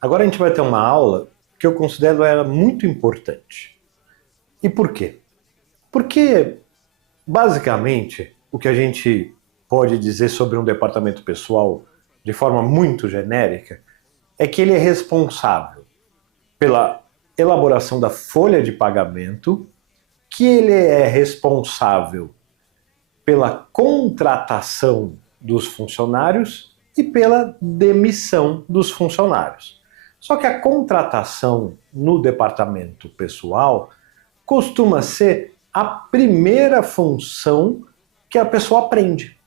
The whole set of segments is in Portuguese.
Agora a gente vai ter uma aula que eu considero ela muito importante. E por quê? Porque, basicamente, o que a gente pode dizer sobre um departamento pessoal, de forma muito genérica, é que ele é responsável pela elaboração da folha de pagamento, que ele é responsável pela contratação dos funcionários e pela demissão dos funcionários. Só que a contratação no departamento pessoal costuma ser a primeira função que a pessoa aprende,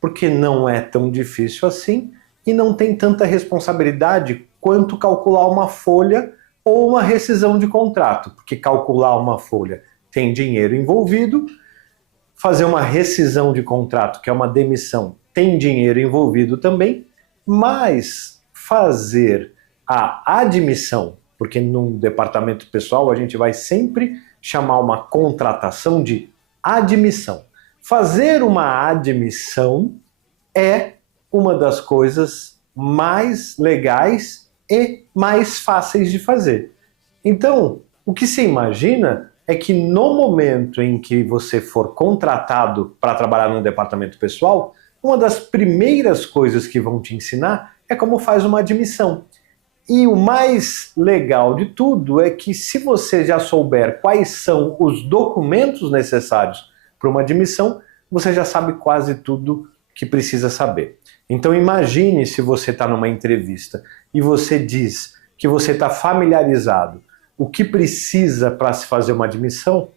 porque não é tão difícil assim e não tem tanta responsabilidade quanto calcular uma folha ou uma rescisão de contrato, porque calcular uma folha tem dinheiro envolvido, fazer uma rescisão de contrato, que é uma demissão, tem dinheiro envolvido também, mas fazer a admissão, porque num departamento pessoal a gente vai sempre chamar uma contratação de admissão. Fazer uma admissão é uma das coisas mais legais e mais fáceis de fazer. Então, o que se imagina é que no momento em que você for contratado para trabalhar num departamento pessoal, uma das primeiras coisas que vão te ensinar é como faz uma admissão. E o mais legal de tudo é que se você já souber quais são os documentos necessários para uma admissão, você já sabe quase tudo que precisa saber. Então imagine se você está numa entrevista e você diz que você está familiarizado o que precisa para se fazer uma admissão,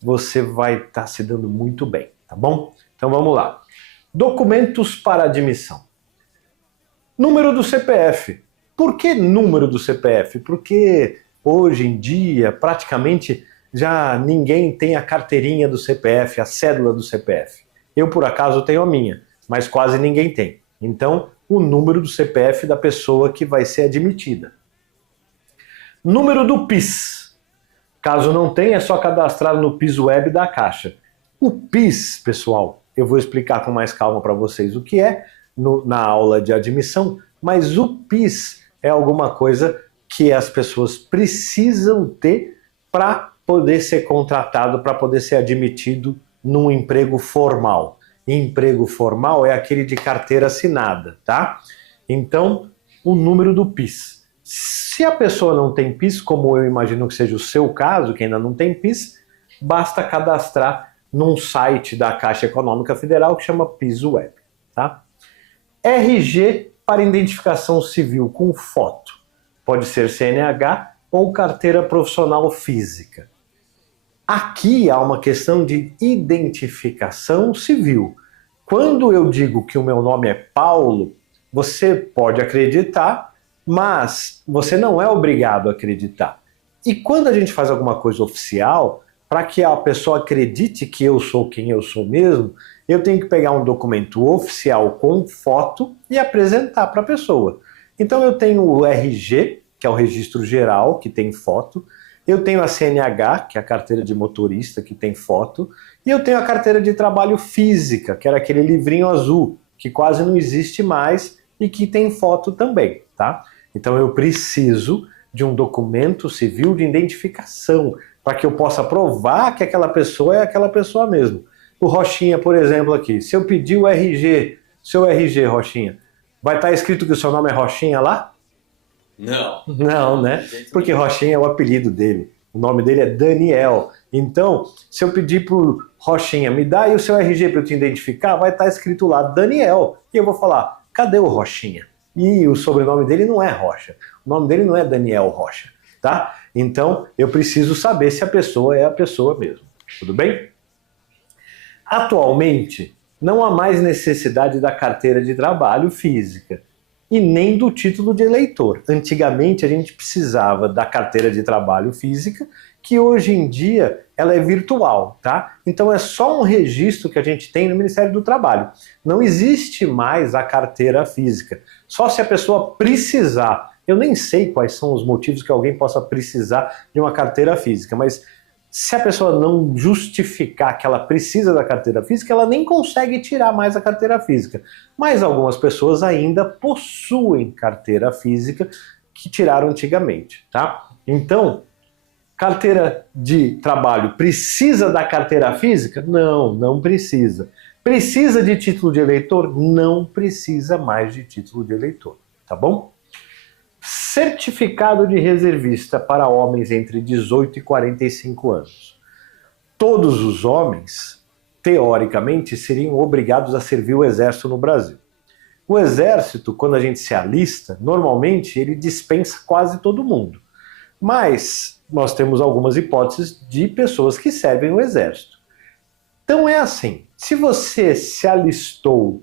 você vai estar se dando muito bem, tá bom? Então vamos lá. Documentos para admissão. Número do CPF. Por que número do CPF? Porque hoje em dia, praticamente, já ninguém tem a carteirinha do CPF, a cédula do CPF. Eu, por acaso, tenho a minha, mas quase ninguém tem. Então, o número do CPF da pessoa que vai ser admitida. Número do PIS. Caso não tenha, é só cadastrar no PIS Web da Caixa. O PIS, pessoal, eu vou explicar com mais calma para vocês o que é na aula de admissão, mas o PIS é alguma coisa que as pessoas precisam ter para poder ser contratado, para poder ser admitido num emprego formal. Emprego formal é aquele de carteira assinada, tá? Então, o número do PIS. Se a pessoa não tem PIS, como eu imagino que seja o seu caso, que ainda não tem PIS, basta cadastrar num site da Caixa Econômica Federal que chama PIS Web, tá? RG para identificação civil com foto. Pode ser CNH ou carteira profissional física. Aqui há uma questão de identificação civil. Quando eu digo que o meu nome é Paulo, você pode acreditar, mas você não é obrigado a acreditar. E quando a gente faz alguma coisa oficial, para que a pessoa acredite que eu sou quem eu sou mesmo, eu tenho que pegar um documento oficial com foto e apresentar para a pessoa. Então eu tenho o RG, que é o registro geral, que tem foto, eu tenho a CNH, que é a carteira de motorista, que tem foto, e eu tenho a carteira de trabalho física, que era aquele livrinho azul, que quase não existe mais e que tem foto também, tá? Então eu preciso de um documento civil de identificação, para que eu possa provar que aquela pessoa é aquela pessoa mesmo. O Rochinha, por exemplo, aqui, se eu pedir o RG, seu RG, Rochinha, vai estar escrito que o seu nome é Rochinha lá? Não. Não, né? Porque Rochinha é o apelido dele. O nome dele é Daniel. Então, se eu pedir pro Rochinha, me dá aí o seu RG para eu te identificar, vai estar escrito lá Daniel. E eu vou falar, cadê o Rochinha? E o sobrenome dele não é Rocha. O nome dele não é Daniel Rocha, tá? Então, eu preciso saber se a pessoa é a pessoa mesmo. Tudo bem? Atualmente, não há mais necessidade da carteira de trabalho física e nem do título de eleitor. Antigamente, a gente precisava da carteira de trabalho física, que hoje em dia ela é virtual, tá? Então é só um registro que a gente tem no Ministério do Trabalho. Não existe mais a carteira física. Só se a pessoa precisar. Eu nem sei quais são os motivos que alguém possa precisar de uma carteira física, mas se a pessoa não justificar que ela precisa da carteira física, ela nem consegue tirar mais a carteira física. Mas algumas pessoas ainda possuem carteira física que tiraram antigamente, tá? Então, carteira de trabalho precisa da carteira física? Não, não precisa. Precisa de título de eleitor? Não precisa mais de título de eleitor, tá bom? Certificado de reservista para homens entre 18 e 45 anos. Todos os homens, teoricamente, seriam obrigados a servir o exército no Brasil. O exército, quando a gente se alista, normalmente ele dispensa quase todo mundo. Mas nós temos algumas hipóteses de pessoas que servem o exército. Então é assim, se você se alistou,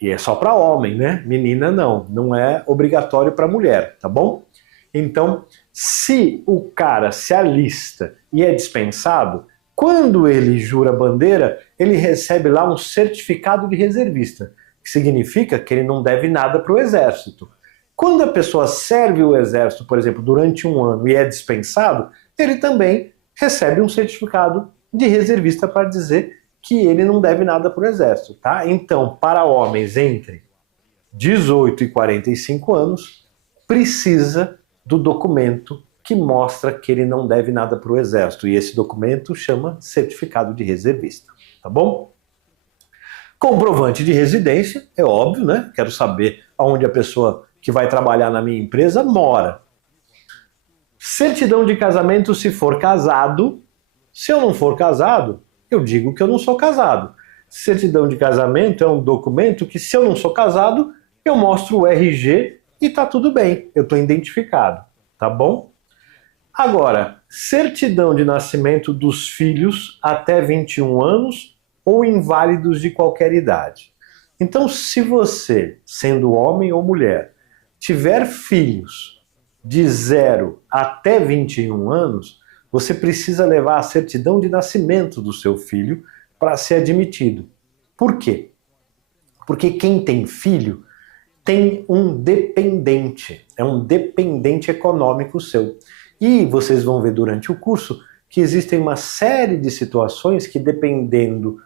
e é só para homem, né? Menina não é obrigatório para mulher, tá bom? Então, se o cara se alista e é dispensado, quando ele jura bandeira, ele recebe lá um certificado de reservista, que significa que ele não deve nada para o exército. Quando a pessoa serve o exército, por exemplo, durante um ano e é dispensado, ele também recebe um certificado de reservista para dizer que ele não deve nada para o exército, tá? Então, para homens entre 18 e 45 anos, precisa do documento que mostra que ele não deve nada para o exército. E esse documento chama certificado de reservista, tá bom? Comprovante de residência, é óbvio, né? Quero saber aonde a pessoa que vai trabalhar na minha empresa mora. Certidão de casamento se for casado. Se eu não for casado, eu digo que eu não sou casado. Certidão de casamento é um documento que, se eu não sou casado, eu mostro o RG e tá tudo bem, eu estou identificado, tá bom? Agora, certidão de nascimento dos filhos até 21 anos ou inválidos de qualquer idade. Então, se você, sendo homem ou mulher, tiver filhos de 0 até 21 anos, você precisa levar a certidão de nascimento do seu filho para ser admitido. Por quê? Porque quem tem filho tem um dependente, é um dependente econômico seu. E vocês vão ver durante o curso que existem uma série de situações que, dependendo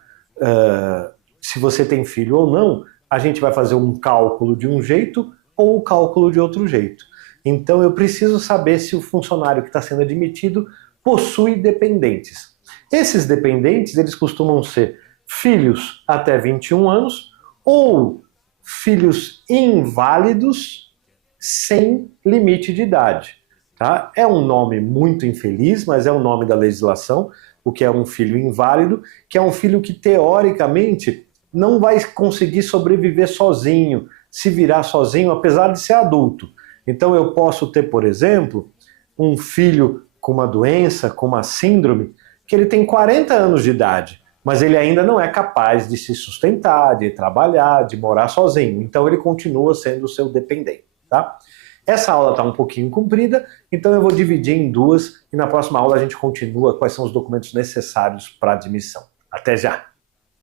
se você tem filho ou não, a gente vai fazer um cálculo de um jeito ou um cálculo de outro jeito. Então eu preciso saber se o funcionário que está sendo admitido possui dependentes. Esses dependentes, eles costumam ser filhos até 21 anos ou filhos inválidos sem limite de idade. Tá? É um nome muito infeliz, mas é um nome da legislação, o que é um filho inválido, que é um filho que teoricamente não vai conseguir sobreviver sozinho, se virar sozinho, apesar de ser adulto. Então eu posso ter, por exemplo, um filho com uma doença, com uma síndrome, que ele tem 40 anos de idade, mas ele ainda não é capaz de se sustentar, de trabalhar, de morar sozinho. Então ele continua sendo o seu dependente, tá? Essa aula está um pouquinho comprida, então eu vou dividir em duas e na próxima aula a gente continua quais são os documentos necessários para admissão. Até já!